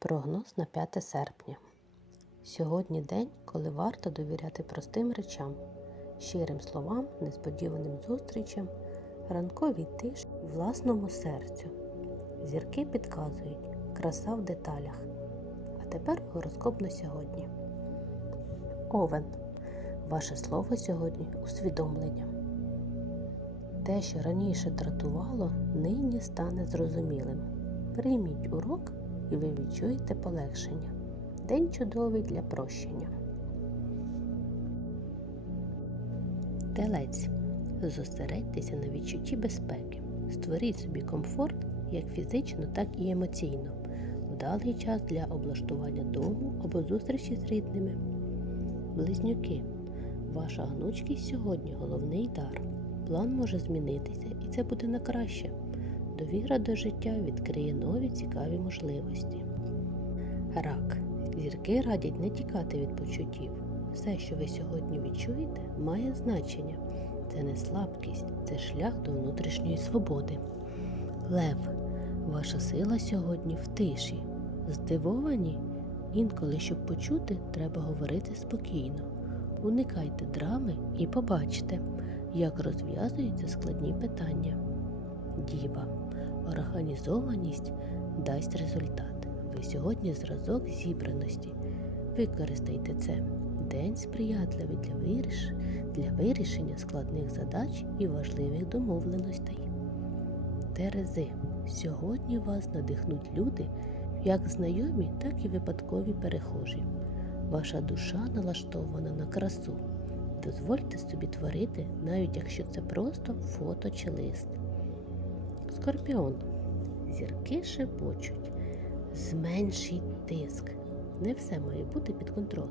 Прогноз на 5 серпня. Сьогодні день, коли варто довіряти простим речам, щирим словам, несподіваним зустрічам, ранковій тиші власному серцю. Зірки підказують, краса в деталях. А тепер гороскоп на сьогодні. Овен. Ваше слово сьогодні усвідомлення. Те, що раніше дратувало, нині стане зрозумілим. Прийміть урок і ви відчуєте полегшення. День чудовий для прощення. Телець. Зосередьтеся на відчутті безпеки. Створіть собі комфорт як фізично, так і емоційно. Вдалий час для облаштування дому або зустрічі з рідними. Близнюки. Ваша гнучкість сьогодні головний дар. План може змінитися, і це буде на краще. Довіра до життя відкриє нові цікаві можливості. Рак. Зірки радять не тікати від почуттів. Все, що ви сьогодні відчуєте, має значення. Це не слабкість, це шлях до внутрішньої свободи. Лев. Ваша сила сьогодні в тиші. Здивовані? Інколи, щоб почути, треба говорити спокійно. Уникайте драми і побачите, як розв'язуються складні питання. Діва. Організованість дасть результат. Ви сьогодні зразок зібраності. Використайте це. День сприятливий для, виріш... для вирішення складних задач і важливих домовленостей. Терези. Сьогодні вас надихнуть люди, як знайомі, так і випадкові перехожі. Ваша душа налаштована на красу. Дозвольте собі творити, навіть якщо це просто фото чи лист. Скорпіон. Зірки шепочуть. Зменшіть тиск. Не все має бути під контролем.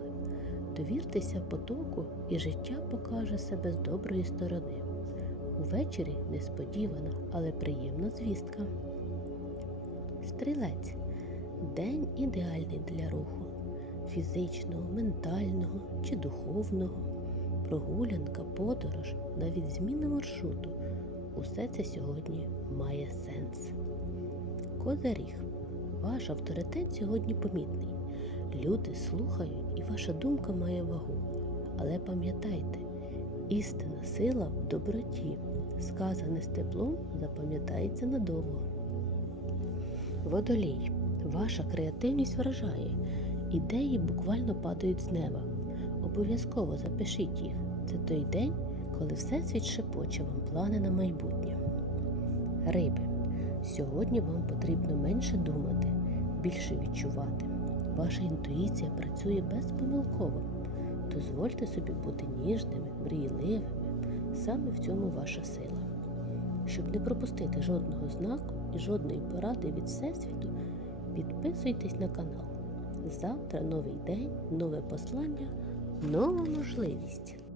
Довіртеся потоку, і життя покаже себе з доброї сторони. Увечері несподівана, але приємна звістка. Стрілець. День ідеальний для руху. Фізичного, ментального чи духовного. Прогулянка, подорож, навіть зміна маршруту. Усе це сьогодні має сенс. Козаріг. Ваш авторитет сьогодні помітний. Люди слухають, і ваша думка має вагу. Але пам'ятайте, істинна сила в доброті, сказане з теплом, запам'ятається надовго. Водолій. Ваша креативність вражає. Ідеї буквально падають з неба. Обов'язково запишіть їх. Це той день, коли Всесвіт шепоче вам плани на майбутнє. Риби. Сьогодні вам потрібно менше думати, більше відчувати. Ваша інтуїція працює безпомилково. Дозвольте собі бути ніжними, мрійливими. Саме в цьому ваша сила. Щоб не пропустити жодного знаку і жодної поради від Всесвіту, підписуйтесь на канал. Завтра новий день, нове послання, нова можливість.